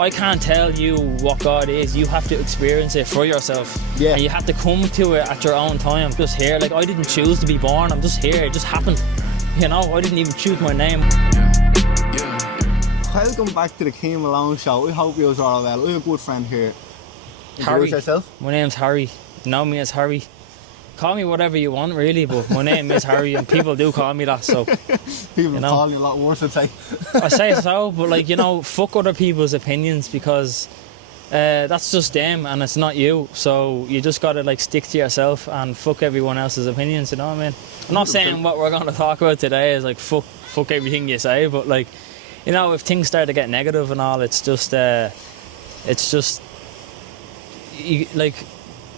I can't tell you what God is. You have to experience it for yourself. Yeah. And you have to come to it at your own time. Just here, like, I didn't choose to be born. I'm just here. It just happened. You know, I didn't even choose my name. Welcome back to the Cian Malone Show. I hope you are all well. I have a good friend here. Harry. Introduce yourself. My name's Harry. You know me as Harry. Call me whatever you want, really, but my name is Harry, and people do call me that, so... People you know, call you a lot worse, I'd say. I say so, but, like, you know, fuck other people's opinions, because that's just them, and it's not you. So you just gotta, like, stick to yourself and fuck everyone else's opinions, you know what I mean? I'm not saying what we're gonna talk about today is, like, fuck everything you say, but, like, you know, if things start to get negative and all, it's just like,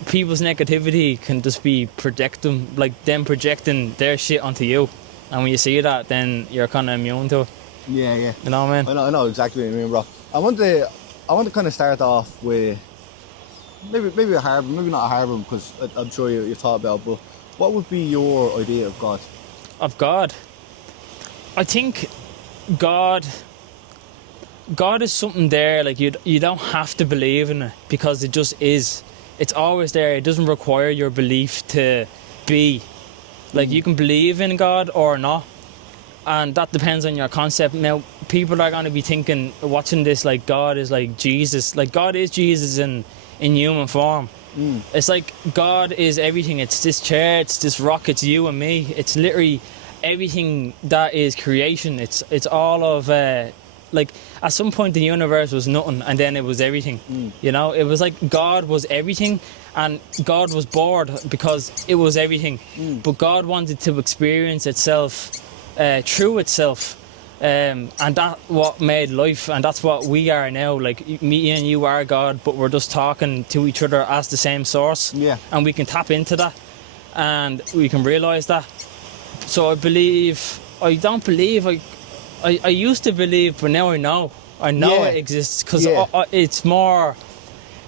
people's negativity can just be projecting their shit onto you, and when you see that, then you're kind of immune to it. Yeah. You know what I mean? I know exactly what you mean, bro. I want to kind of start off with maybe a hard one, maybe not a hard one, because I'm sure you thought about, but what would be your idea of God? Of God? I think God is something there, like, you don't have to believe in it, because it just is. It's always there. It doesn't require your belief to be. Like, you can believe in God or not, and that depends on your concept. Now, people are going to be thinking, watching this, like, God is like Jesus. Like, God is Jesus in human form. It's like God is everything. It's this chair, it's this rock, it's you and me. It's literally everything that is creation. It's all of... like, at some point the universe was nothing, and then it was everything. You know, it was like God was everything, and God was bored because it was everything. But God wanted to experience itself through itself, and that's what made life, and that's what we are now. Like, me and you are God, but we're just talking to each other as the same source. Yeah. And we can tap into that, and we can realise that. So I don't believe I used to believe, but now I know it exists, because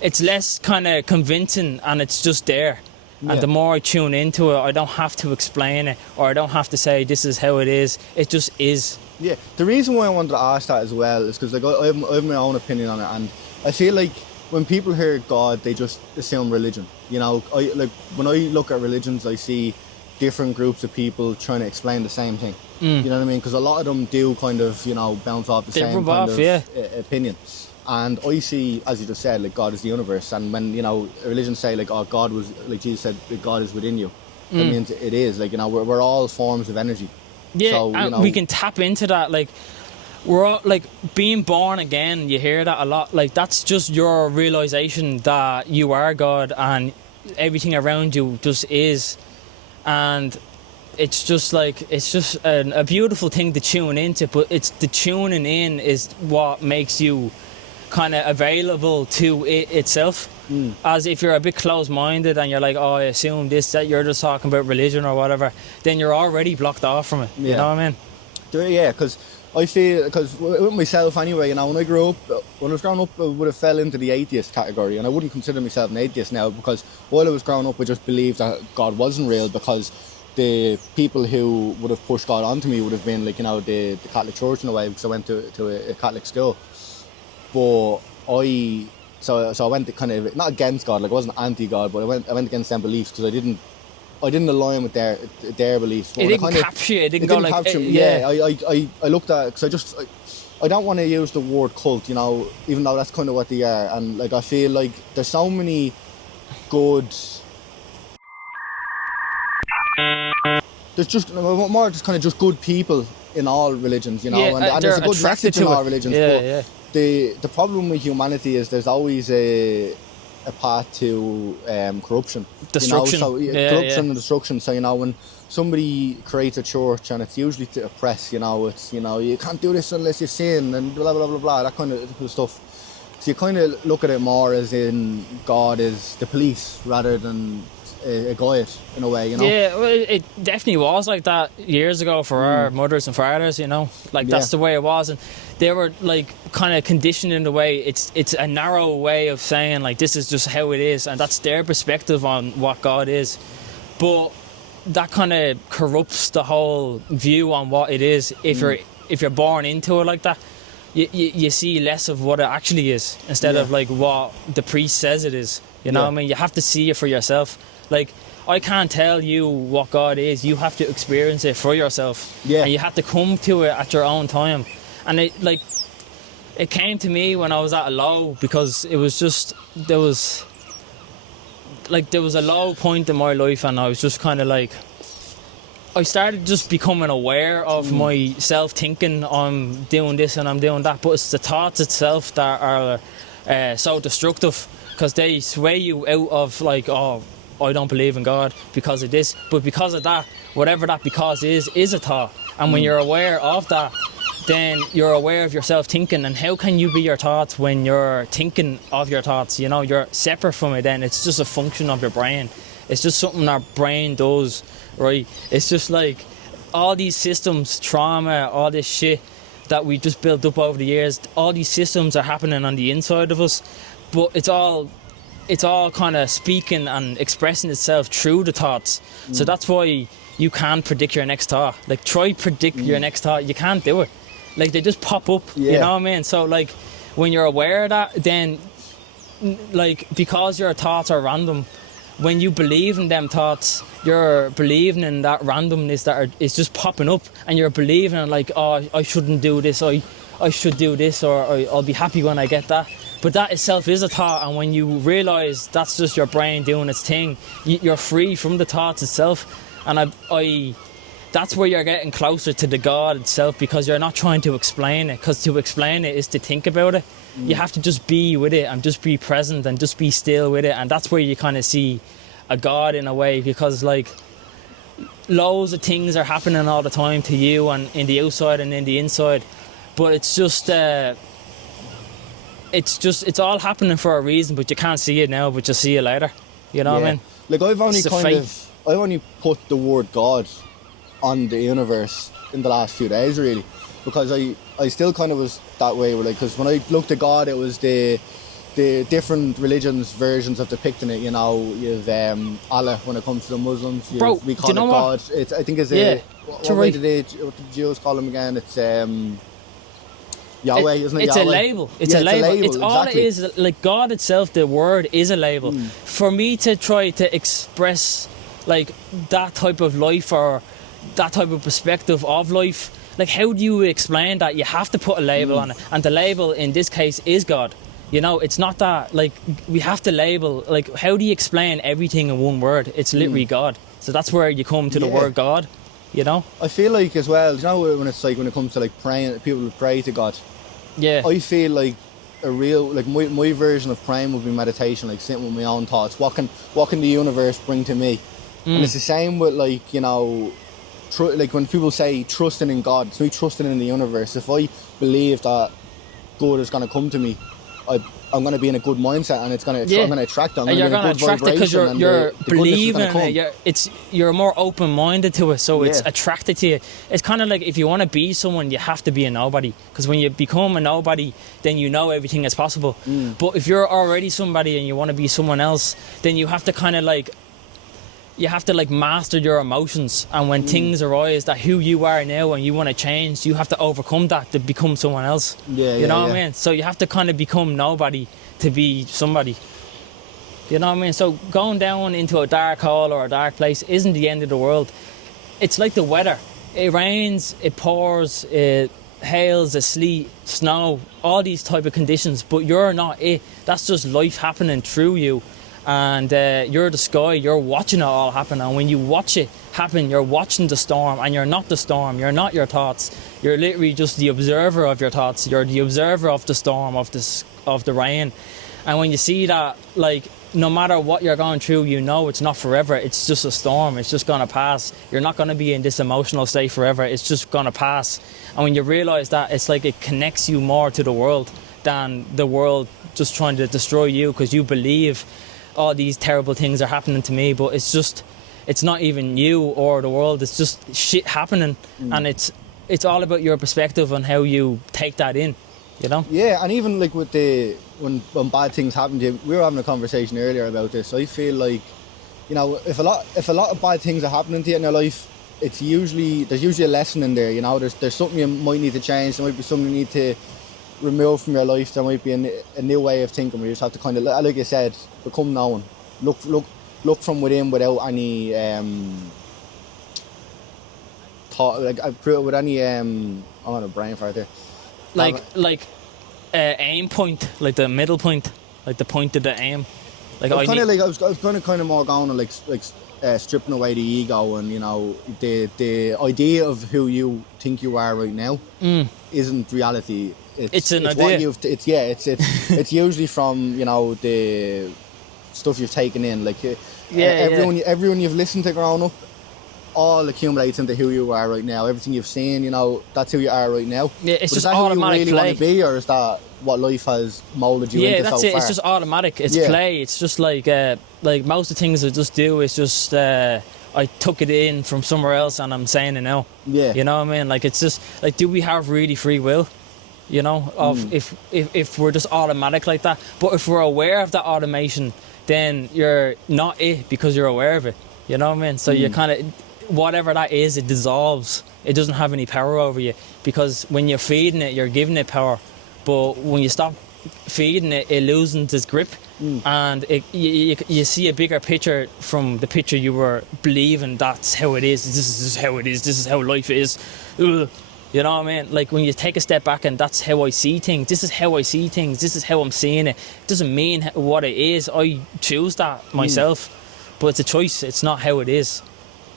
it's less kind of convincing, and it's just there. And the more I tune into it, I don't have to explain it, or I don't have to say this is how it is. It just is. Yeah, the reason why I wanted to ask that as well is because, like, I have my own opinion on it, and I feel like when people hear God, they just assume religion. You know, when I look at religions, I see different groups of people trying to explain the same thing. You know what I mean? Because a lot of them do kind of, you know, bounce off the same kind of opinion. And I see, as you just said, like, God is the universe. And when, you know, religions say, like, oh, God was, like Jesus said, that God is within you. That means it is. Like, you know, we're all forms of energy. Yeah, so, and you know, we can tap into that. Like, we're all, like, being born again, you hear that a lot. Like, that's just your realisation that you are God, and everything around you just is. And it's just like, it's just a beautiful thing to tune into, but it's the tuning in is what makes you kind of available to it itself. As if you're a bit closed-minded and you're like, oh, I assume this, that you're just talking about religion or whatever, then you're already blocked off from it. You know what I mean? Yeah, because I feel, because with myself anyway, you know, when I was growing up, I would have fell into the atheist category, and I wouldn't consider myself an atheist now, because while I was growing up, I just believed that God wasn't real, because the people who would have pushed God onto me would have been, like, you know, the Catholic Church in a way, because I went to a Catholic school. But so I went to kind of, not against God, like, I wasn't anti-God, but I went against them beliefs, because I didn't align with their beliefs. It didn't capture you. It didn't go like... capture me. I looked at it, because I don't want to use the word cult, you know, even though that's kind of what they are. And, like, I feel like there's so many good... There's just more just kind of just good people in all religions, you know, and there's a good message in all religions. But the problem with humanity is there's always a path to corruption. Destruction. You know? Corruption and destruction. So, you know, when somebody creates a church, and it's usually to oppress, you know, it's, you know, you can't do this unless you sin, and blah, blah, blah, blah, that kind of stuff. So you kind of look at it more as in God is the police rather than a guide, in a way, you know. Yeah, well, it definitely was like that years ago for our mothers and fathers, you know. Like, that's the way it was, and they were, like, kind of conditioned in the way it's a narrow way of saying, like, this is just how it is, and that's their perspective on what God is. But that kind of corrupts the whole view on what it is if you're born into it like that. you see less of what it actually is instead of like what the priest says it is. You know what I mean? You have to see it for yourself. Like, I can't tell you what God is. You have to experience it for yourself. Yeah. And you have to come to it at your own time. And it came to me when I was at a low, because it was just, there was a low point in my life, and I was just kind of like, I started just becoming aware of my self-thinking. I'm doing this and I'm doing that, but it's the thoughts itself that are so destructive, because they sway you out of like, oh, I don't believe in God because of this, but because of that, whatever that because is a thought. And when you're aware of that, then you're aware of your self-thinking. And how can you be your thoughts when you're thinking of your thoughts? You know, you're separate from it then. It's just a function of your brain. It's just something our brain does, right? It's just like all these systems, trauma, all this shit that we just built up over the years, all these systems are happening on the inside of us, but it's all kind of speaking and expressing itself through the thoughts. So that's why you can't predict your next thought. Like, try predict your next thought. You can't do it. Like, they just pop up. You know what I mean? So like, when you're aware of that, then like, because your thoughts are random, when you believe in them thoughts, you're believing in that randomness that is just popping up, and you're believing in like, oh, I shouldn't do this, I should do this, or I'll be happy when I get that. But that itself is a thought, and when you realise that's just your brain doing its thing, you're free from the thoughts itself. And that's where you're getting closer to the God itself, because you're not trying to explain it, because to explain it is to think about it. You have to just be with it and just be present and just be still with it, and that's where you kind of see a God in a way, because like loads of things are happening all the time to you, and in the outside and in the inside, but it's all happening for a reason, but you can't see it now, but you'll see it later. You know what I mean? Like, I've only put the word God on the universe in the last few days, really, because I still kind of was that way, because when I looked at God, it was the different religions' versions of depicting it. You know, you've Allah when it comes to the Muslims. Bro, we call do you know it God. what? I think it's what right. did the Jews call him again? It's Yahweh, isn't it? It's Yahweh? a label. It's a label. It's all exactly. it is. Like, God itself, the word is a label. For me to try to express like that type of life, or that type of perspective of life, like, how do you explain that? You have to put a label on it, and the label in this case is God. You know, it's not that, like, we have to label, like, how do you explain everything in one word? It's literally God. So that's where you come to the word God, you know? I feel like as well, you know, when it's like, when it comes to like praying, people pray to God. Yeah. I feel like a real, like, my version of praying would be meditation, like sitting with my own thoughts. What can the universe bring to me? And it's the same with, like, you know, like when people say trusting in God, it's me trusting in the universe. If I believe that good is going to come to me, I'm going to be in a good mindset, and I'm going to attract it. You're going to attract it because you're believing in it. You're more open-minded to it, so it's attracted to you. It's kind of like, if you want to be someone, you have to be a nobody, because when you become a nobody, then you know everything is possible. But if you're already somebody and you want to be someone else, then you have to kind of like, you have to like master your emotions, and when things arise that who you are now and you want to change, you have to overcome that to become someone else. You know what I mean? So you have to kind of become nobody to be somebody. You know what I mean? So going down into a dark hole or a dark place isn't the end of the world. It's like the weather. It rains, it pours, it hails, it sleet, snow, all these type of conditions, but you're not it. That's just life happening through you. And you're the sky, you're watching it all happen, and when you watch it happen, you're watching the storm, and you're not the storm, you're not your thoughts, you're literally just the observer of your thoughts, you're the observer of the storm, of the rain. And when you see that, like, no matter what you're going through, you know it's not forever, it's just a storm, it's just going to pass. You're not going to be in this emotional state forever, it's just going to pass. And when you realise that, it's like it connects you more to the world than the world just trying to destroy you, because you believe all these terrible things are happening to me, but it's not even you or the world, it's just shit happening. And it's all about your perspective on how you take that in, you know? Yeah, and even like with when bad things happen to you, we were having a conversation earlier about this. I feel like, you know, if a lot of bad things are happening to you in your life, there's usually a lesson in there, you know. There's something you might need to change, there might be something you need to removed from your life, there might be a new way of thinking where you just have to kind of, like you said, become known. Look from within without any thought, like with any I'm on a brain fart there. Aim point, like the middle point, like the point of the aim. Like I was kind of more going on like stripping away the ego, and you know the idea of who you think you are right now isn't reality. It's an idea. It's usually from, you know, the stuff you've taken in. Like everyone you've listened to growing up, all accumulates into who you are right now. Everything you've seen, you know, that's who you are right now. Yeah, it's but just is that automatic who you really play. Want to be, or is that what life has molded you into so far? Yeah, that's it. It's just automatic. It's play. It's just like most of the things I just do is just I took it in from somewhere else and I'm saying it now. Yeah. You know what I mean? Like, it's just like, do we have really free will? You know, if we're just automatic like that. But if we're aware of that automation, then you're not it because you're aware of it. You know what I mean? So you kind of, whatever that is, it dissolves. It doesn't have any power over you, because when you're feeding it, you're giving it power. But when you stop feeding it, it loses its grip, and you see a bigger picture from the picture you were believing. That's how it is. This is how it is. This is how life is. Ugh. You know what I mean? Like, when you take a step back and that's how I see things. This is how I see things. This is how I'm seeing it. It doesn't mean what it is. I choose that myself, but it's a choice. It's not how it is.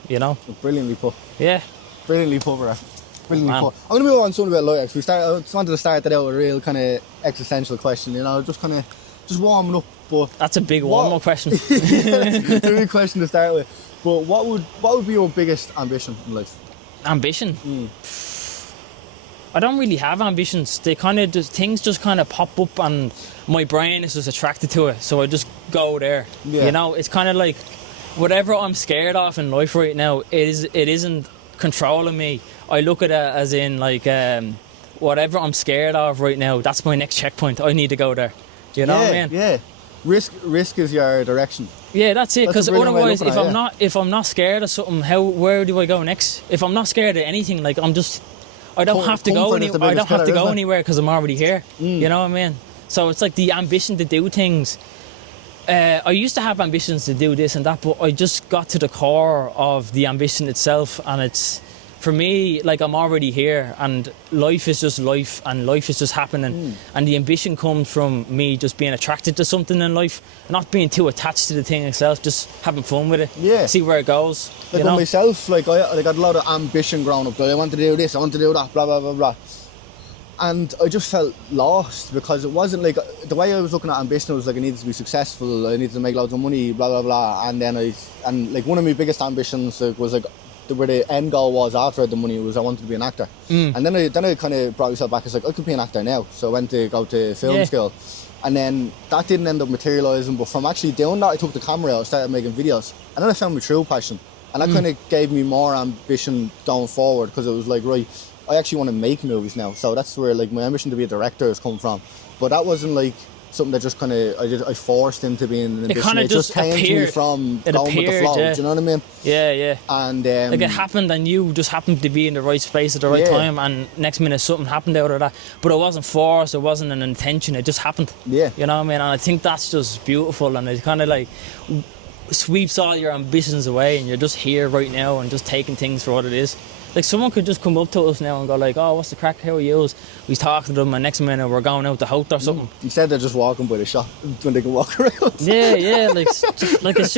You know? Brilliantly put. Yeah. Brilliantly put, bro. Brilliantly put. I'm going to move on to something about life. I just wanted to start that out with a real kind of existential question, you know, just warming up. But that's a big warm-up question. It's a big question to start with. But what would be your biggest ambition in life? Ambition? I don't really have ambitions. They kind of things just kind of pop up, and my brain is just attracted to it, so I just go there. Yeah. You know, it's kind of like whatever I'm scared of in life right now, it isn't controlling me. I look at it as in like whatever I'm scared of right now, that's my next checkpoint. I need to go there. You know what I mean? Yeah. Risk is your direction. Yeah, that's it. Because otherwise, if I'm not scared of something, where do I go next? If I'm not scared of anything, like I don't have to go anywhere because I'm already here. You know what I mean? So it's like the ambition to do things. I used to have ambitions to do this and that, but I just got to the core of the ambition itself, and it's, for me, like, I'm already here, and life is just life, and life is just happening. And the ambition comes from me just being attracted to something in life, not being too attached to the thing itself, just having fun with it. Yeah. See where it goes. Like, for myself, I got a lot of ambition growing up. I want to do this, I want to do that, blah, blah, blah, blah. And I just felt lost, because it wasn't like, the way I was looking at ambition was like, I needed to be successful, I needed to make loads of money, blah, blah, blah. And then like, one of my biggest ambitions was like, where the end goal was after I had the money was I wanted to be an actor. And then I kind of brought myself back. It's like, I could be an actor now. So I went to go to film school. And then that didn't end up materialising. But from actually doing that, I took the camera out, I started making videos. And then I found my true passion. And that kind of gave me more ambition going forward, because it was like, right, I actually want to make movies now. So that's where like my ambition to be a director has come from. But that wasn't like something that just kind of I forced into being an ambition. It just came to me from going with the flow. Do you know what I mean? Yeah, yeah. And like, it happened, and you just happened to be in the right space at the right time, and next minute something happened out of that. But it wasn't forced. It wasn't an intention. It just happened. Yeah. You know what I mean? And I think that's just beautiful, and it kind of like sweeps all your ambitions away, and you're just here right now and just taking things for what it is. Like, someone could just come up to us now and go like, oh, what's the crack, how are you? We talk to them, and next minute we're going out the house or something. Instead they're just walking by the shop when they can walk around. Yeah, like it's just like it's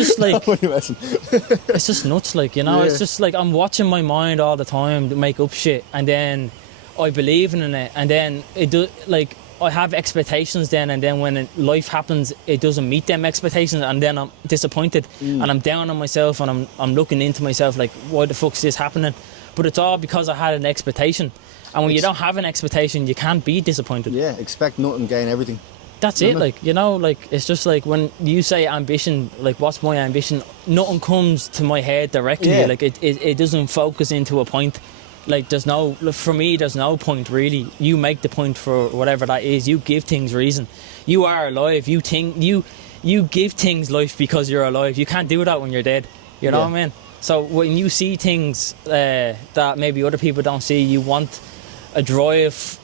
just nuts, like, you know. It's just like I'm watching my mind all the time to make up shit, and then I believe in it, and then it do, like, I have expectations then, and then when life happens, it doesn't meet them expectations, and then I'm disappointed, and I'm down on myself, and I'm looking into myself like, why the fuck's this happening? But it's all because I had an expectation. And when you don't have an expectation, you can't be disappointed. Yeah, expect nothing, gain everything. That's it, like, you know, like, it's just like when you say ambition, like, what's my ambition? Nothing comes to my head directly. Yeah. Like, it doesn't focus into a point. Like, for me, there's no point, really. You make the point for whatever that is. You give things reason. You are alive. You give things life because you're alive. You can't do that when you're dead. You know what I mean? So when you see things that maybe other people don't see, you want a drive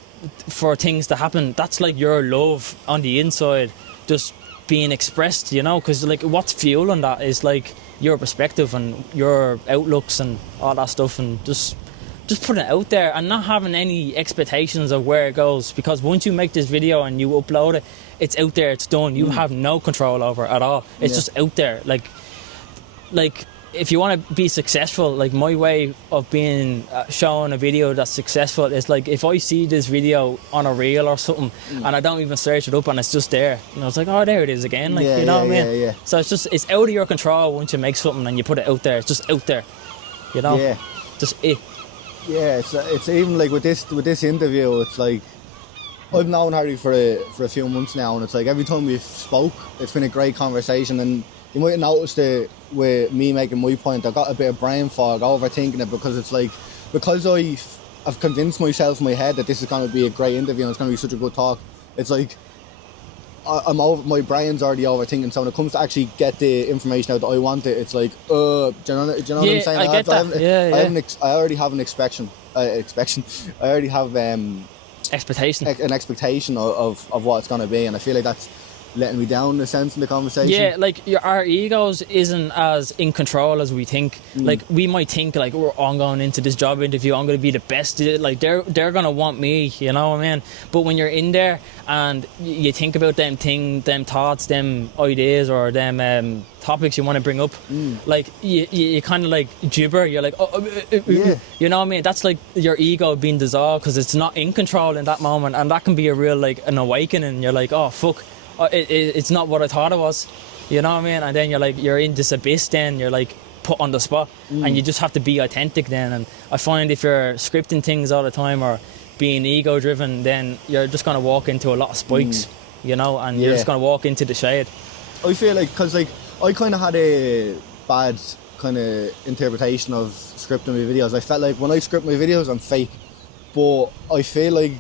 for things to happen. That's like your love on the inside, just being expressed, you know, because like what's fueling that is like your perspective and your outlooks and all that stuff, and just putting it out there and not having any expectations of where it goes, because once you make this video and you upload it, it's out there, it's done. You have no control over it at all. It's just out there. Like if you want to be successful, like my way of being showing a video that's successful is like if I see this video on a reel or something and I don't even search it up and it's just there, you know, it's like, oh, there it is again, like, you know what I mean? So it's out of your control once you make something and you put it out there. It's just out there, you know. Just it. Yeah, it's even like with this interview, it's like I've known Harry for a few months now, and it's like every time we've spoke, it's been a great conversation. And you might have noticed it with me making my point, I got a bit of brain fog, overthinking it, because it's like, because I've convinced myself in my head that this is going to be a great interview and it's going to be such a good talk. It's like my brain's already overthinking. So when it comes to actually get the information out that I want it, it's like, do you know what I'm saying? I get that. I already have an expectation. I already have expectation. An expectation of what it's going to be, and I feel like that's letting me down in a sense in the conversation. Yeah, like our egos isn't as in control as we think. Like we might think like, oh, I'm going into this job interview, I'm going to be the best. Like they're going to want me, you know what I mean? But when you're in there and you think about them thoughts, them ideas, or them topics you want to bring up, like you kind of like gibber. You're like, you know what I mean? That's like your ego being dissolved because it's not in control in that moment, and that can be a real like an awakening. You're like, oh fuck. It's not what I thought it was, you know what I mean? And then you're in this abyss, then you're like put on the spot, and you just have to be authentic then. And I find if you're scripting things all the time or being ego driven, then you're just going to walk into a lot of spikes, you know, and you're just going to walk into the shade. I feel like, because like I kind of had a bad kind of interpretation of scripting my videos. I felt like when I script my videos I'm fake, but I feel like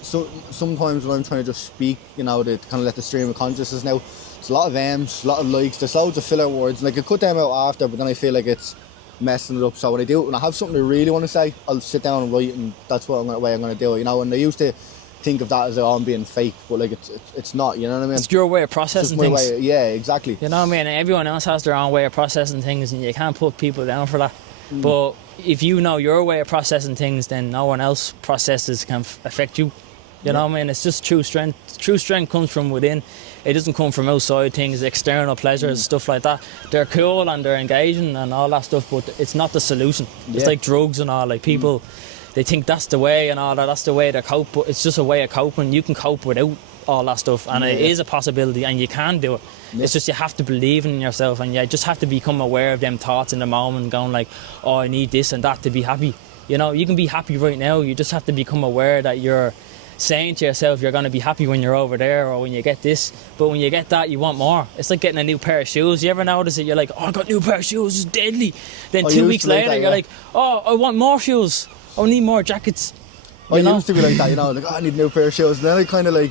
sometimes when I'm trying to just speak, you know, to kind of let the stream of consciousness now, it's a lot of M's, a lot of likes, there's loads of filler words, and I could cut them out after, but then I feel like it's messing it up. So when I do it, when I have something I really want to say, I'll sit down and write, and that's what way I'm going to do it, you know. And I used to think of that as I'm being fake, but like it's not, you know what I mean? It's your way of processing things. Yeah, exactly. You know what I mean? And everyone else has their own way of processing things, and you can't put people down for that. But if you know your way of processing things, then no one else processes can affect you. You know what I mean? It's just true strength. True strength comes from within. It doesn't come from outside things, external pleasures, stuff like that. They're cool and they're engaging and all that stuff, but it's not the solution. It's like drugs and all. Like people, they think that's the way and all that. That's the way to cope, but it's just a way of coping. You can cope without all that stuff, and it is a possibility, and you can do it. It's just you have to believe in yourself, and you just have to become aware of them thoughts in the moment, going like, oh, I need this and that to be happy. You know, you can be happy right now. You just have to become aware that you're saying to yourself you're going to be happy when you're over there or when you get this, but when you get that you want more. It's like getting a new pair of shoes. You ever notice it? You're like, oh, I got a new pair of shoes, it's deadly. Then 2 weeks later you're like, oh, I want more shoes, I need more jackets. I used to be like that, you know, like, oh, I need a new pair of shoes. And then I kind of like,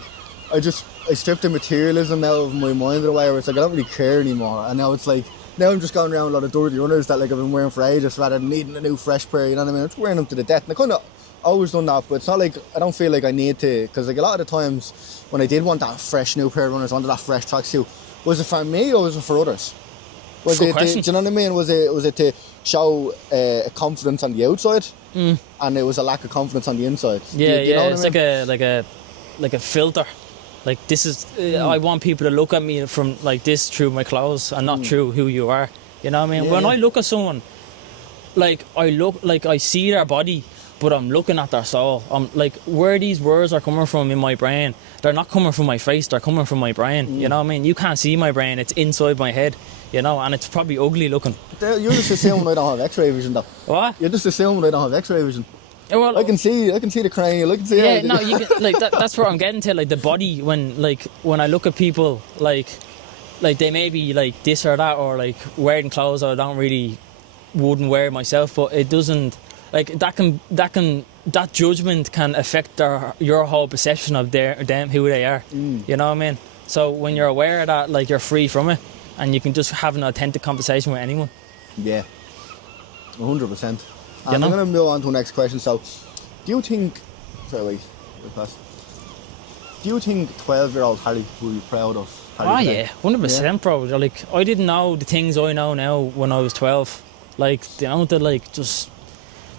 I stripped the materialism now of my mind in a way where it's like I don't really care anymore. And now it's like, now I'm just going around with a lot of dirty runners that like I've been wearing for ages rather than needing a new fresh pair, you know what I mean? I'm just wearing them to the death, and I kind of always done that, but it's not like I don't feel like I need to, because like a lot of the times when I did want that fresh new pair of runners, wanted that fresh tracksuit, was it for me or was it for others? Was it do you know what I mean? Was it to show a confidence on the outside, and it was a lack of confidence on the inside? Yeah, you know it's what I mean? like a filter. Like this is I want people to look at me from like this through my clothes and not through who you are. You know what I mean? When I look at someone, like I see their body, but I'm looking at their soul. I'm like, where these words are coming from in my brain, they're not coming from my face, they're coming from my brain. You know what I mean? You can't see my brain, it's inside my head, you know, and it's probably ugly looking. You're just assuming I don't have x-ray vision though. What? You're just assuming I don't have x-ray vision. Well, I can see the cranial, I can see everything. No, you can, like that's where I'm getting to, like the body, when I look at people, like they may be like this or that, or like wearing clothes I wouldn't wear myself, but it doesn't. Like that judgment can affect your whole perception of them, who they are. You know what I mean? So when you're aware of that, like you're free from it, and you can just have an authentic conversation with anyone. Yeah, 100%. And I'm going to move on to the next question. So, do you think? Sorry, wait. Because do you think 12-year-old Harry would be proud of Harry Oh today? yeah, 100% bro. Like I didn't know the things I know now when I was 12. Like the amount of like just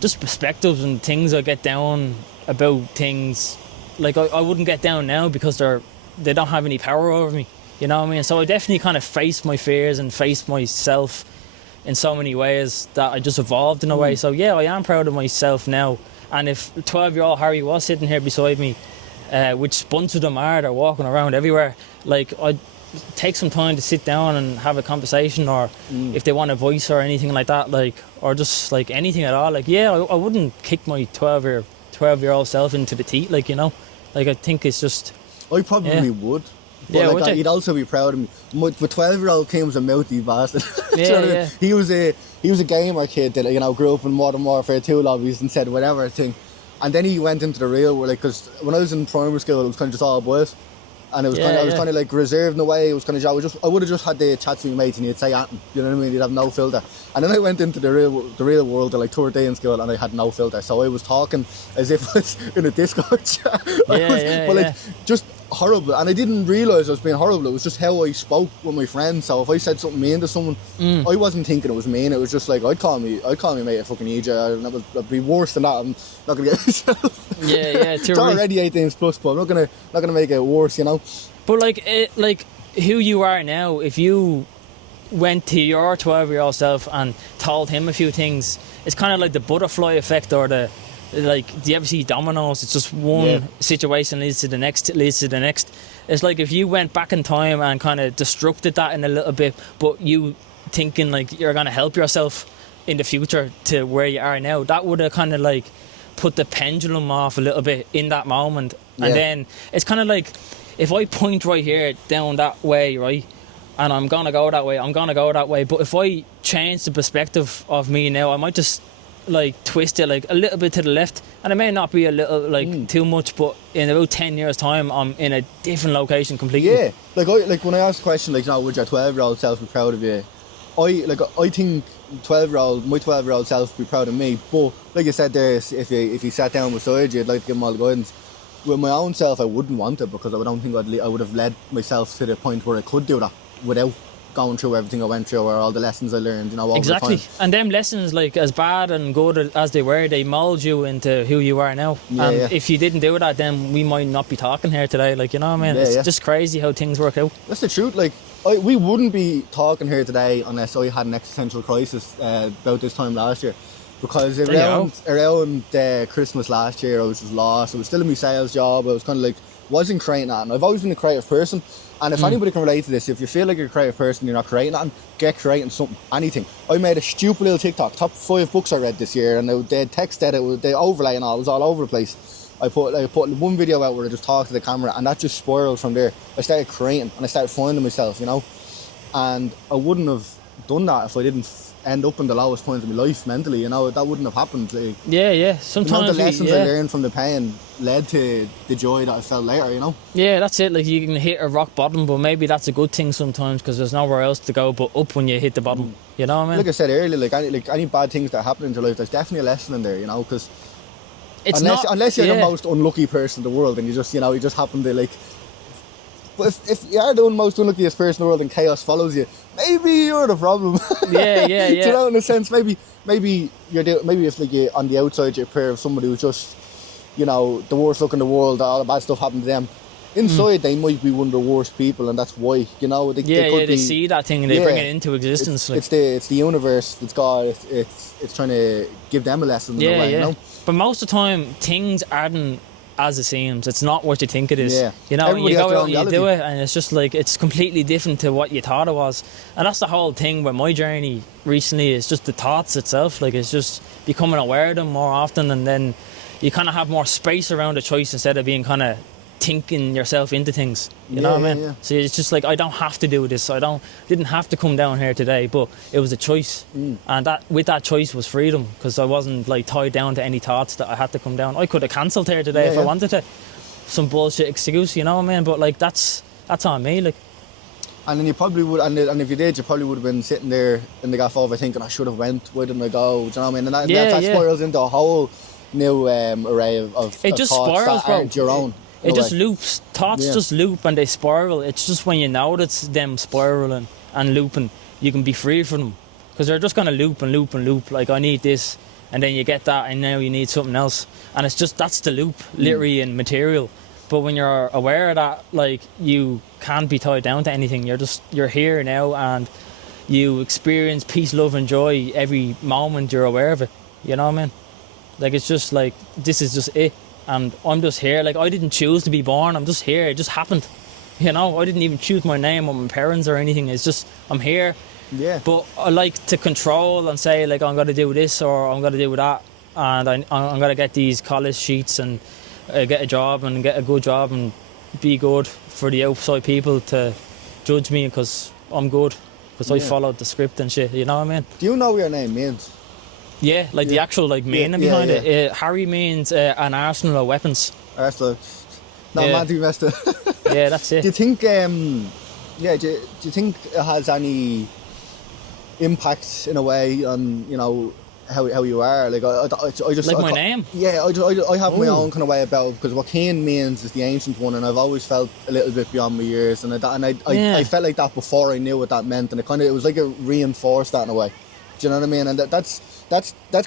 perspectives and things I get down about things. Like I wouldn't get down now because they don't have any power over me. You know what I mean? So I definitely kind of faced my fears and faced myself in so many ways that I just evolved in a way. So yeah, I am proud of myself now. And if 12-year-old Harry was sitting here beside me, which bunch of them are, they're walking around everywhere, like I'd take some time to sit down and have a conversation, or if they want a voice or anything like that, like, or just like anything at all, like yeah, I wouldn't kick my 12-year-old self into the teeth, like, you know, like I think it's just I probably would. But Yeah, like, would you? he'd also be proud of me. My 12-year-old Kim was a mouthy bastard. Do you know what I mean? Yeah. He was a gamer kid that, you know, grew up in Modern Warfare 2 lobbies and said whatever thing. And then he went into the real world, like, because when I was in primary school, it was kind of just all boys. And it was I was kind of like reserved in a way. It was kind of, I would have just had the chats with my mates and he'd say anything. You know what I mean? He'd have no filter. And then I went into the real world at like third day in school and I had no filter. So I was talking as if I was in a Discord chat. Just horrible. And I didn't realise I was being horrible. It was just how I spoke with my friends. So if I said something mean to someone, I wasn't thinking it was mean. It was just like, I'd call me mate a fucking idiot. That'd be worse than that. I'm not gonna get myself. It's already 18 plus, but I'm not gonna make it worse, you know. But like who you are now, if you went to your 12-year-old self and told him a few things, it's kind of like the butterfly effect, or do you ever see dominoes? It's just one situation leads to the next. It's like if you went back in time and kind of disrupted that in a little bit, but you thinking like you're going to help yourself in the future to where you are now, that would have kind of like put the pendulum off a little bit in that moment. And then it's kind of like, if I point right here down that way, right, and I'm going to go that way, but if I change the perspective of me now, I might just like twist it like a little bit to the left, and it may not be a little like too much, but in about 10 years time I'm in a different location completely. Yeah, like when I asked the question, like, you know, would your 12-year-old self be proud of you, I think my 12-year-old self would be proud of me. But like you said there, if you sat down beside you, I'd like to give him all the guidance. With my own self, I wouldn't want it, because I don't think I would have led myself to the point where I could do that without going through everything I went through, or all the lessons I learned, you know, over exactly the time. And them lessons, like, as bad and good as they were, they mould you into who you are now. If you didn't do that, then we might not be talking here today, like, you know what I mean? It's just crazy how things work out. That's the truth. Like, we wouldn't be talking here today unless I had an existential crisis about this time last year, because around Christmas last year I was just lost. I was still in my sales job. I was kind of like, wasn't creating that, and I've always been a creative person. And if anybody can relate to this, if you feel like you're a creative person and you're not creating that, get creating something, anything. I made a stupid little TikTok, top 5 books I read this year, and they text edit, they overlay and all, it was all over the place. I put one video out where I just talked to the camera, and that just spiraled from there. I started creating and I started finding myself, you know. And I wouldn't have done that if I didn't end up in the lowest point of my life mentally, you know. That wouldn't have happened. Like, sometimes, you know, the lessons I learned from the pain led to the joy that I felt later, you know. That's it. Like, you can hit a rock bottom, but maybe that's a good thing sometimes, because there's nowhere else to go but up when you hit the bottom. You know what I mean? Like I said earlier, like any bad things that happen in your life, there's definitely a lesson in there, you know, because unless you're the most unlucky person in the world, and you just happen to, like. But if you are the most unluckiest person in the world and chaos follows you, maybe you're the problem. Yeah. Do you know, in a sense, maybe if, like, you on the outside you're a pair of somebody who's just, you know, the worst look in the world, all the bad stuff happened to them. Inside, they might be one of the worst people, and that's why, you know. They see that thing and they bring it into existence. It's the universe, it's God, it's trying to give them a lesson in a way, you know. But most of the time, things aren't as it seems. It's not what you think it is. You know, everybody you has go their out own and you reality. do it, and it's just like, it's completely different to what you thought it was. And that's the whole thing with my journey recently, is just the thoughts itself. Like, it's just becoming aware of them more often, and then you kind of have more space around the choice instead of being kind of thinking yourself into things. You know what I mean? Yeah. So it's just like, I don't have to do this. Didn't have to come down here today, but it was a choice. And with that choice was freedom, because I wasn't like tied down to any thoughts that I had to come down. I could have cancelled here today if I wanted to. Some bullshit excuse, you know what I mean? But like, that's on me, like. And then you probably would, and if you did, you probably would have been sitting there in the gaff over thinking, I should have went, why didn't I go? Do you know what I mean? And that spirals into a whole array of It just thoughts spirals, that bro. aren't your own. It in a just way. loops. Thoughts Yeah. just loop and they spiral. It's just when you know that's them spiraling and looping, you can be free from them. Because they're just going to loop and loop and loop. Like, I need this, and then you get that, and now you need something else. And it's just, that's the loop, literally in material. But when you're aware of that, like, you can't be tied down to anything. You're here now, and you experience peace, love, and joy every moment you're aware of it. You know what I mean? Like, it's just like, this is just it. And I'm just here. Like, I didn't choose to be born. I'm just here. It just happened. You know, I didn't even choose my name or my parents or anything. It's just, I'm here. Yeah. But I like to control and say, like, I'm going to do this or I'm going to do that. And I'm going to get these college sheets and get a job and get a good job and be good for the outside people to judge me because I'm good. Because I followed the script and shit. You know what I mean? Do you know what your name means? Yeah, like the actual like meaning behind it. Harry means an arsenal of weapons. Arsenal. No, Yeah. man, to be messed up. Yeah, that's it. Do you think? Do you think it has any impact in a way on how you are? Like I just Like my name? Yeah, I have my Ooh. own kind of way about it because what Cian means is the ancient one, and I've always felt a little bit beyond my years, and I felt like that before I knew what that meant, and it was like it reinforced that in a way. Do you know what I mean? And that's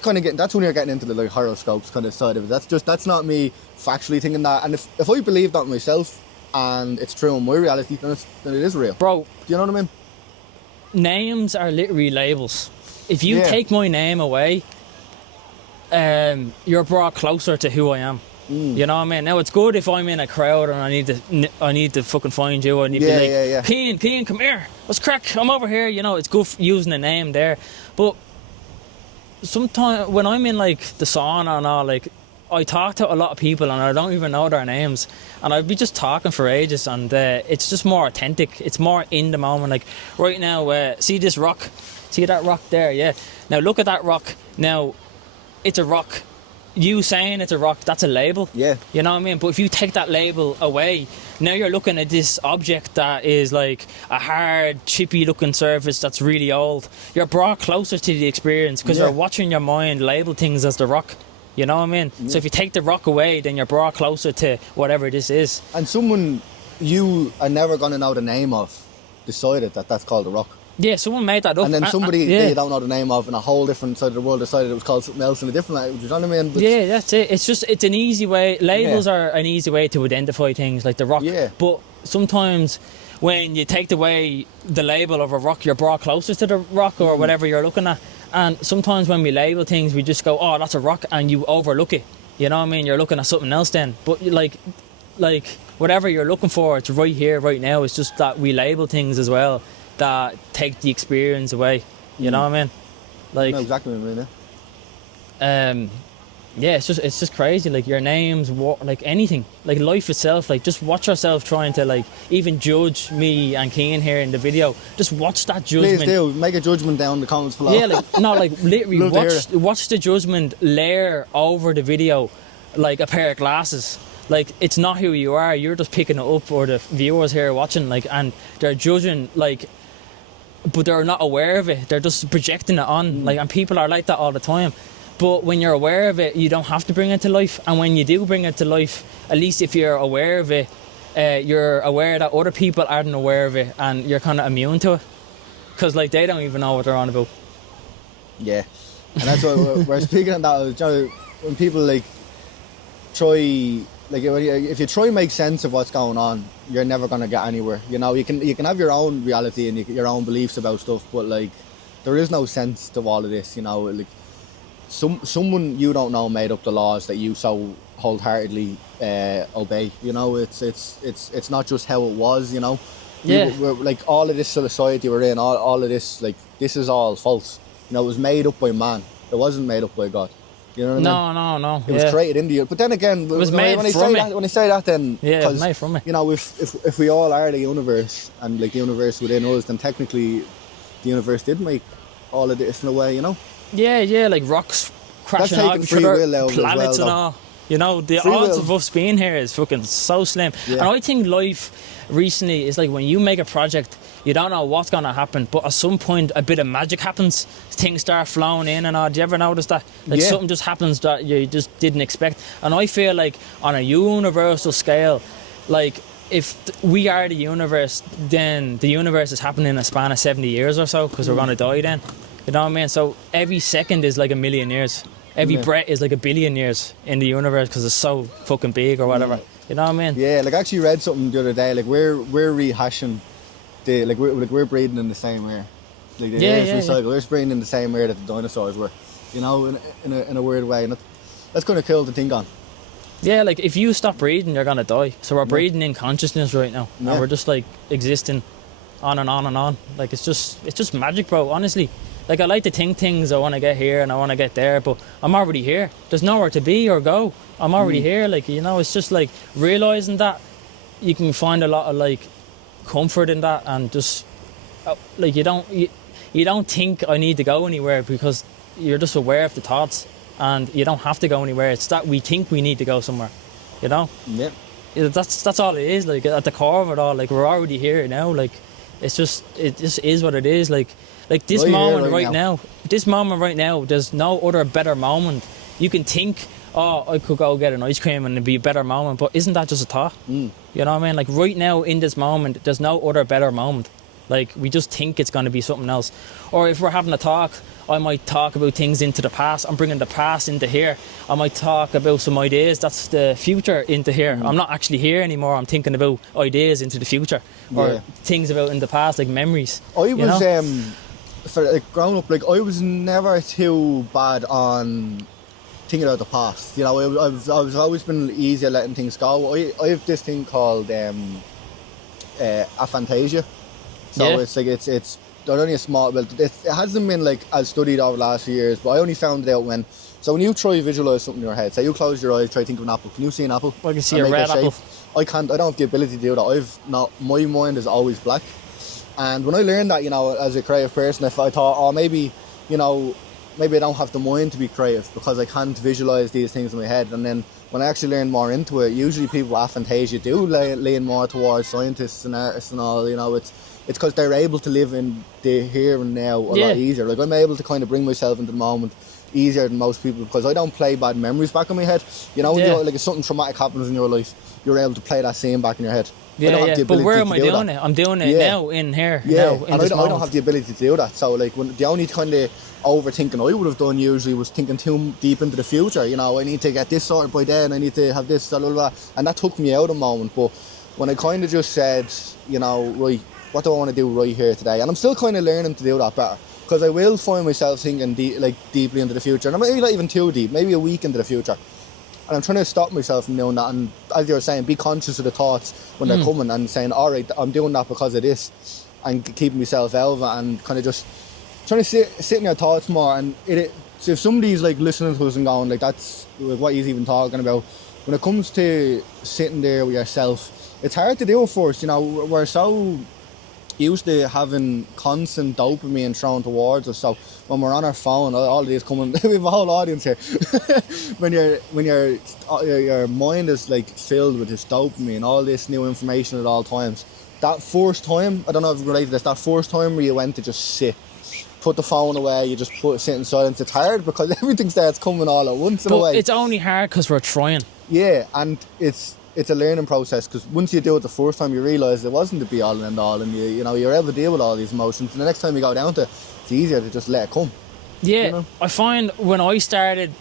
kind of that's when you're getting into the like horoscopes kind of side of it. That's not me factually thinking that, and if I believe that myself and it's true in my reality, then it is real. Bro, Do you know what I mean? names are literally labels. If you Yeah. take my name away, you're brought closer to who I am. You know what I mean? Now it's good if I'm in a crowd and I need to fucking find you. I need to be like, Cian, come here. What's crack? I'm over here. You know, it's good using a name there. But sometimes when I'm in like the sauna and all, like I talk to a lot of people and I don't even know their names, and I'd be just talking for ages, and it's just more authentic. It's more in the moment. Like right now, see this rock? See that rock there? Yeah. Now look at that rock. Now it's a rock. You saying it's a rock, that's a label. Yeah. You know what I mean? But if you take that label away, now you're looking at this object that is like a hard, chippy looking surface that's really old. You're brought closer to the experience because Yeah. you're watching your mind label things as the rock. You know what I mean? So if you take the rock away, then you're brought closer to whatever this is. And someone you are never going to know the name of decided that that's called a rock. Yeah, someone made that up. And then somebody yeah. that you don't know the name of in a whole different side of the world decided it was called something else in a different language. You know what I mean? But Yeah, that's it. It's an easy way. Labels are an easy way to identify things like the rock. Yeah. But sometimes when you take away the label of a rock, you're brought closer to the rock or whatever you're looking at. And sometimes when we label things, we just go, oh, that's a rock, and you overlook it. You know what I mean? You're looking at something else then. But like whatever you're looking for, it's right here, right now. It's just that we label things as well that take the experience away. You know what I mean? I know exactly what I mean. Yeah, it's just crazy. Like your names, like anything, like life itself. Like just watch yourself trying to like even judge me and Cian here in the video. Just watch that judgment. Please do make a judgment down in the comments below. Yeah, like no, like literally Love to hear watch the judgment layer over the video, like a pair of glasses. Like it's not who you are. You're just picking it up, or the viewers here watching, like, and they're judging, like, but they're not aware of it. They're just projecting it on, like, and people are like that all the time. But when you're aware of it, you don't have to bring it to life. And when you do bring it to life, at least if you're aware of it, you're aware that other people aren't aware of it, and you're kind of immune to it, because like they don't even know what they're on about. Yeah, and that's why we're speaking on that. When people like try, like if you try and make sense of what's going on, you're never gonna get anywhere. You know, you can have your own reality and your own beliefs about stuff, but like there is no sense to all of this. You know, like someone you don't know made up the laws that you so wholeheartedly obey. You know, it's not just how it was. You know, Yeah. we're like all of this society we're in, all of this, like this is all false. You know, it was made up by man. It wasn't made up by God. You know what I mean? No. It was created in you. But then again, was made when I from say it. that, when I say that, then Yeah, it was made from it. You know, if we all are the universe and like the universe within us, then technically the universe did make all of this in a way. You know? Yeah, like rocks crashing taking out each free other, will out as planets well, and though. all. You know, the Free odds will. of us being here is fucking so slim. Yeah. And I think life recently is like when you make a project, you don't know what's going to happen, but at some point a bit of magic happens. Things start flowing in and all. Do you ever notice that? Like Yeah. something just happens that you just didn't expect. And I feel like on a universal scale, like if we are the universe, then the universe is happening in a span of 70 years or so, because we're going to die then. You know what I mean? So every second is like a million years. Every Yeah. breath is like a billion years in the universe because it's so fucking big or whatever. You know what I mean? Yeah, like I actually read something the other day. Like we're rehashing we're breathing in the same air. Like the air is recycled. We're breathing in the same air that the dinosaurs were. You know, in a weird way. And that's kind of cool to think on. Yeah, like if you stop breathing, you're gonna die. So we're breathing in consciousness right now, Yeah. and we're just like existing on and on and on. Like it's just magic, bro. Honestly, like I like to think things. I want to get here and I want to get there, but I'm already here. There's nowhere to be or go. I'm already here. Like, you know, it's just like realizing that you can find a lot of like comfort in that, and just like you don't think I need to go anywhere because you're just aware of the thoughts. And you don't have to go anywhere. It's that we think we need to go somewhere, you know. Yeah. That's all it is. Like at the core of it all, like we're already here now. Like it just is what it is. Like this Right here, moment right right now. This moment right now. There's no other better moment. You can think, oh, I could go get an ice cream and it'd be a better moment. But isn't that just a thought? You know what I mean? Like right now in this moment, there's no other better moment. Like we just think it's going to be something else. Or if we're having a talk, I might talk about things into the past. I'm bringing the past into here. I might talk about some ideas. That's the future into here. I'm not actually here anymore. I'm thinking about ideas into the future, or things about in the past, like memories. I was know? for like growing up, like I was never too bad on thinking about the past. You know, I've always been easy at letting things go. I have this thing called aphantasia. So Yeah. it's like it's only a small. Well, it hasn't been like as studied over the last few years, but I only found it out when. So when you try to visualize something in your head, say you close your eyes, try to think of an apple. Can you see an apple? I can see And a make red apple. shape? I can't. I don't have the ability to do that. My mind is always black. And when I learned that, you know, as a creative person, if I thought, oh, maybe, you know, maybe I don't have the mind to be creative because I can't visualize these things in my head. And then when I actually learned more into it, usually people with aphantasia do lean more towards scientists and artists and all. You know, it's because they're able to live in the here and now a lot easier. Like I'm able to kind of bring myself into the moment easier than most people because I don't play bad memories back in my head. You know, like if something traumatic happens in your life, you're able to play that scene back in your head. But where am I doing it? I'm doing it now in here. Yeah, now, in and this I don't moment. have the ability to do that. So like the only kind of overthinking I would have done usually was thinking too deep into the future. You know, I need to get this sorted by then. I need to have this, blah, blah, blah. And that took me out a moment. But when I kind of just said, you know, right, what do I want to do right here today? And I'm still kind of learning to do that better. Because I will find myself thinking deeply into the future. And maybe not even too deep, maybe a week into the future. And I'm trying to stop myself from doing that. And as you were saying, be conscious of the thoughts when they're coming and saying, all right, I'm doing that because of this. And keeping myself out of it and kind of just trying to sit in your thoughts more. And so if somebody's like listening to us and going, like, that's like, what he's even talking about. When it comes to sitting there with yourself, it's hard to do at first. You know, we're so used to having constant dopamine thrown towards us. So when we're on our phone, all of these coming, we have a whole audience here. when your mind is like filled with this dopamine, all this new information at all times. That first time, I don't know if you relate to this, that first time where you went to just sit, put the phone away, you just sit in silence. It's hard because everything starts coming all at once in a way. It's only hard because we're trying. Yeah, and it's a learning process because once you do it the first time, you realise it wasn't the be all and end all, and you know you're able to deal with all these emotions. And the next time you go down to it, it's easier to just let it come. Yeah, You know? I find when I started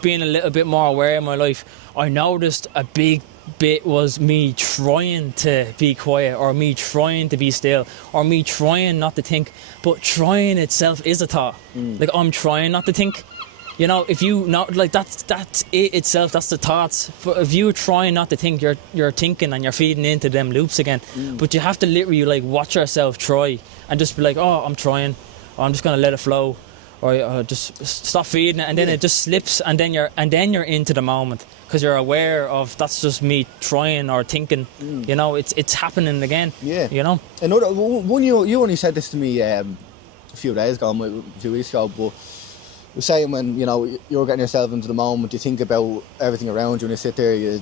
being a little bit more aware in my life, I noticed a big bit was me trying to be quiet, or me trying to be still, or me trying not to think. But trying itself is a thought. Like I'm trying not to think. You know, if you not like that's it itself. That's the thoughts. If you're trying not to think, you're thinking and you're feeding into them loops again. But you have to literally like watch yourself try and just be like, oh, I'm trying. Or I'm just gonna let it flow, or just stop feeding it, and then it just slips, and then you're into the moment because you're aware of that's just me trying or thinking. You know, it's happening again. Yeah. You know. Another one, you only said this to me a few days ago, a few weeks ago, but was saying when, you know, you're getting yourself into the moment, you think about everything around you, and you sit there,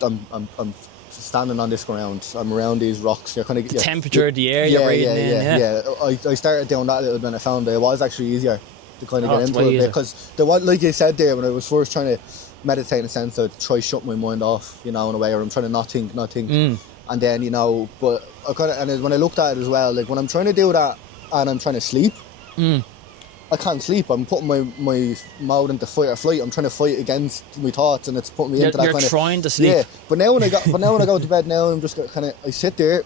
I'm standing on this ground, I'm around these rocks. You're kind of the temperature of the air you're breathing in. I started doing that a little bit, and I found that it was actually easier to kind of get into it, because there was, like you said there, when I was first trying to meditate, in a sense, I'd try shutting my mind off, you know, in a way, or I'm trying to not think, and then, you know, but I kind of, and when I looked at it as well, like when I'm trying to do that and I'm trying to sleep, I can't sleep. I'm putting my mouth into fight or flight. I'm trying to fight against my thoughts, and it's putting me into that kind of... You're trying to sleep. Yeah, but now when I go to bed now, I'm just kind of... I sit there,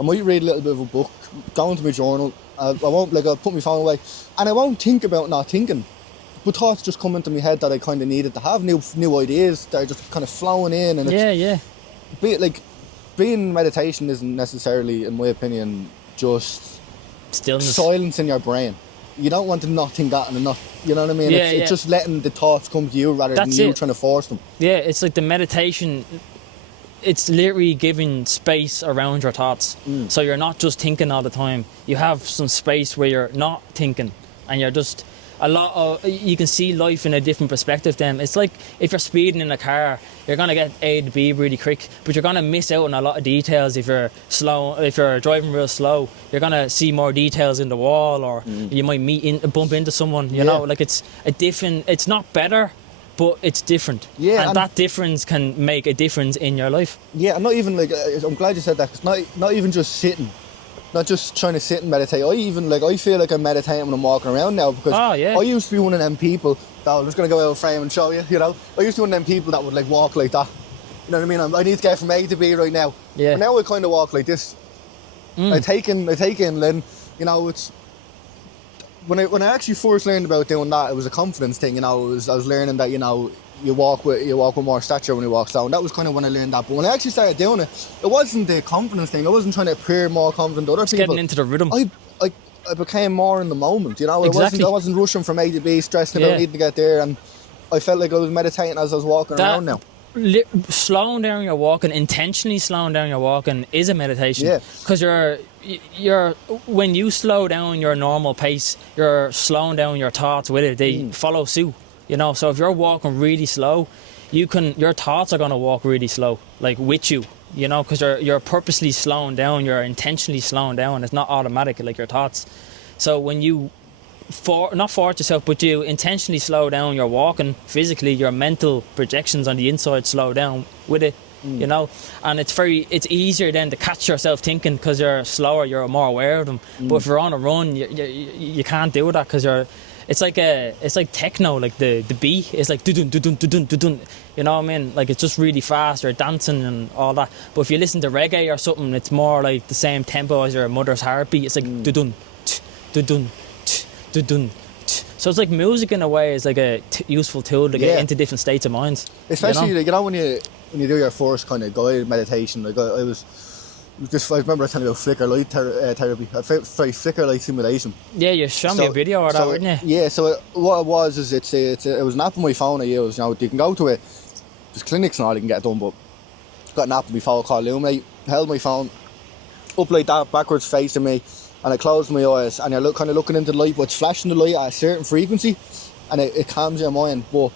I might read a little bit of a book, go into my journal, I won't, like, I'll put my phone away, and I won't think about not thinking. But thoughts just come into my head that I kind of needed to have, new ideas that are just kind of flowing in, and it's... Being in meditation isn't necessarily, in my opinion, just... stillness. Silence in your brain. You don't want to not think that and not, you know what I mean? It's just letting the thoughts come to you rather than you trying to force them. Yeah, it's like the meditation, it's literally giving space around your thoughts. So you're not just thinking all the time. You have some space where you're not thinking, and you're just... you can see life in a different perspective then. It's like if you're speeding in a car, you're going to get A to B really quick, but you're going to miss out on a lot of details if you're slow. If you're driving real slow, you're going to see more details in the wall, or you might bump into someone, you know, like it's a different, it's not better, but it's different. Yeah, and that difference can make a difference in your life. Yeah, and not even like, I'm glad you said that, because not even just sitting. Not just trying to sit and meditate. I feel like I'm meditating when I'm walking around now, because I used to be one of them people that I'm just going to go out of frame and show you, you know. I used to be one of them people that would like walk like that. You know what I mean? I need to get from A to B right now. Yeah. But now I kind of walk like this. I take in, then, you know, it's... When I actually first learned about doing that, it was a confidence thing, you know. I was learning that, you know, you walk with more stature when you walk slow. And that was kind of when I learned that. But when I actually started doing it, it wasn't the confidence thing. I wasn't trying to appear more confident to other people. Getting into the rhythm. I became more in the moment, you know. Exactly. I wasn't rushing from A to B, stressing about needing to get there. And I felt like I was meditating as I was walking around now. Slowing down your walking, intentionally slowing down your walking, is a meditation. Yeah. Because you're when you slow down your normal pace, you're slowing down your thoughts with it. They follow suit. You know, so if you're walking really slow, your thoughts are going to walk really slow, like with you, you know, because you're purposely slowing down, you're intentionally slowing down. It's not automatic like your thoughts. So when you, not force yourself, but you intentionally slow down your walking, physically, your mental projections on the inside slow down with it, you know, and it's easier then to catch yourself thinking, because you're slower, you're more aware of them. But if you're on a run, you can't do that, because it's like techno, like the beat is like dun dun dun dun dun dun. You know what I mean? Like it's just really fast, you're dancing and all that. But if you listen to reggae or something, it's more like the same tempo as your mother's heartbeat. It's like dun dun dun dun dun. So it's like music in a way is like a useful tool to get into different states of mind. Especially, you know? Like, you know, when you do your first kind of guided meditation, like I remember telling you about flicker light therapy. Flicker light simulation. Yeah, you showed me a video of that, weren't you? Yeah, so what it was is it was an app on my phone I use. You know, you can go to it. There's clinics and all you can get it done, but I've got an app on my phone called Illuminate. Held my phone up like that, backwards facing me, and I closed my eyes, and you're kind of looking into the light, but it's flashing the light at a certain frequency, and it calms your mind. But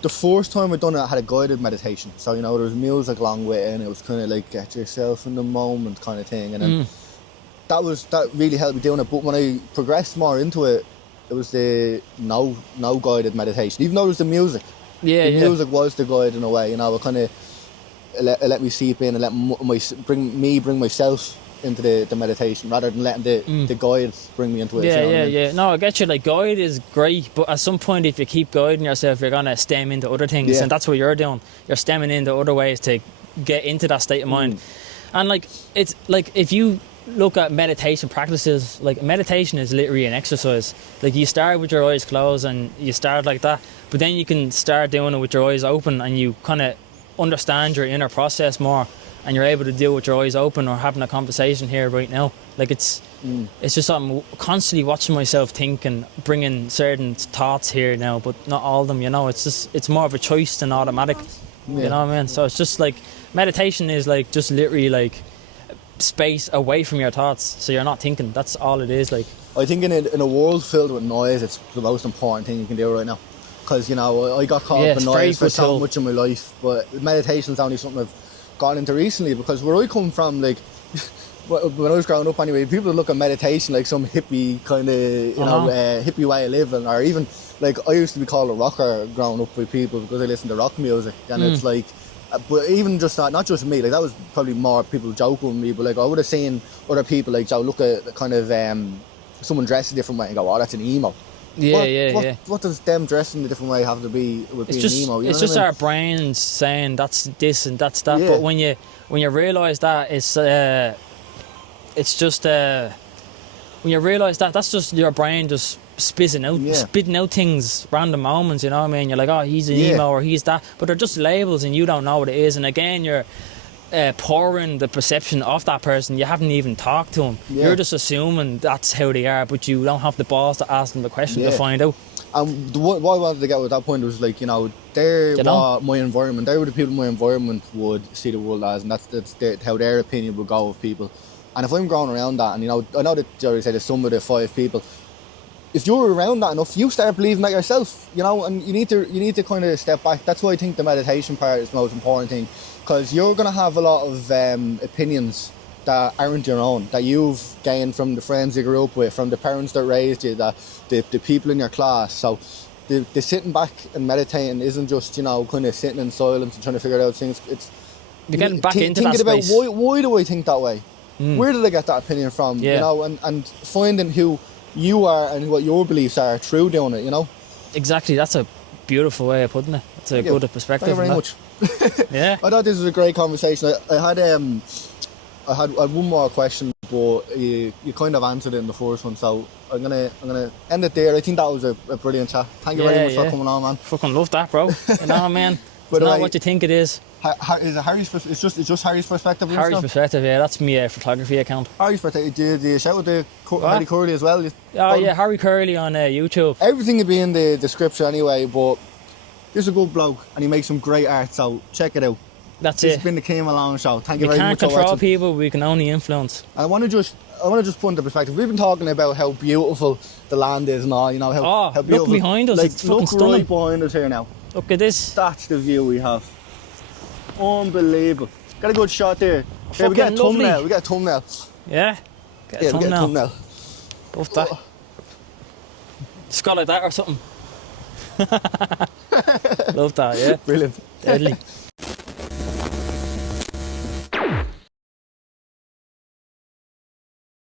the first time I done it, I had a guided meditation. So, you know, there was music along with it, and it was kind of like get yourself in the moment kind of thing. And then that really helped me doing it. But when I progressed more into it, it was the no guided meditation. Even though it was the music. The music was the guide in a way. You know, it kind of let me seep in and let bring myself into the meditation, rather than letting the guide bring me into it. No, I get you. Like, guide is great, but at some point, if you keep guiding yourself, you're gonna stem into other things, and that's what you're doing. You're stemming into other ways to get into that state of mind. And like, it's like if you look at meditation practices, like meditation is literally an exercise. Like, you start with your eyes closed and you start like that, but then you can start doing it with your eyes open, and you kind of understand your inner process more, and you're able to deal with your eyes open, or having a conversation here right now. Like, it's just I'm constantly watching myself think and bringing certain thoughts here now, but not all of them, you know. It's more of a choice than automatic, you know what I mean? So it's just like, meditation is like just literally like space away from your thoughts, so you're not thinking. That's all it is. Like, I think in a world filled with noise, it's the most important thing you can do right now. Because, you know, I got caught up in noise for so much in my life, but meditation's only something I've got into recently, because where I come from, like, when I was growing up anyway, people would look at meditation like some hippie kind of, hippie way of living, or even, like, I used to be called a rocker growing up by people because I listened to rock music, and it's like, but even just that, not just me, like, that was probably more people joking with me, but like, I would have seen other people, like, so look at kind of someone dressed a different way and go, oh, that's an emo. What does them dressing a different way have to be with being emo? It's just our brains saying that's this and that's that. But when you realise that when you realise that that's just your brain just spitting out things, random moments. You know what I mean? You're like, oh, he's an emo or he's that, but they're just labels and you don't know what it is. And again, you're pouring the perception of that person. You haven't even talked to them. You're just assuming that's how they are, but you don't have the balls to ask them the question to find out. And what I wanted to get with that point was, like, you know, they're what my environment, they're what the people in my environment would see the world as, and that's how their opinion would go of people. And if I'm growing around that, and, you know, I know that Jerry said there's some of the 5 people, if you're around that enough, you start believing that yourself, you know, and you need to kind of step back. That's why I think the meditation part is the most important thing, because you're going to have a lot of opinions that aren't your own, that you've gained from the friends you grew up with, from the parents that raised you, that the people in your class. So the sitting back and meditating isn't just, you know, kind of sitting in silence and trying to figure out things. It's you're getting back into that space. Thinking about why do I think that way? Where did I get that opinion from? You know, and finding who you are and what your beliefs are through doing it, you know? Exactly, that's a beautiful way of putting it. It's a good perspective. Thank you very much. Yeah. I thought this was a great conversation. I had one more question, but you kind of answered it in the first one, so I'm gonna end it there. I think that was a brilliant chat. Thank you very much for coming on, man. Fucking love that, bro. You know what I mean? It's not what you think it is. Is it Harry's? It's just Harry's perspective. Harry's perspective, yeah. That's my photography account. Harry's perspective. Do you shout out the Harry Curley as well? Harry Curley on YouTube. Everything will be in the description anyway. But he's a good bloke and he makes some great art. So check it out. That's This has been the Cian Malone Show. Thank you very much for watching. We can't control people. We can only influence. I want to just put into perspective. We've been talking about how beautiful the land is and all. You know how beautiful. Look behind us. Like, it's fucking look stunning. right behind us here now. Look at this. That's the view we have. Unbelievable. Got a good shot there. Here, we get a lovely. thumbnail. We get a thumbnail. Yeah. We get a thumbnail. Love that. It's got like that or something. Love that, yeah. Brilliant. Deadly.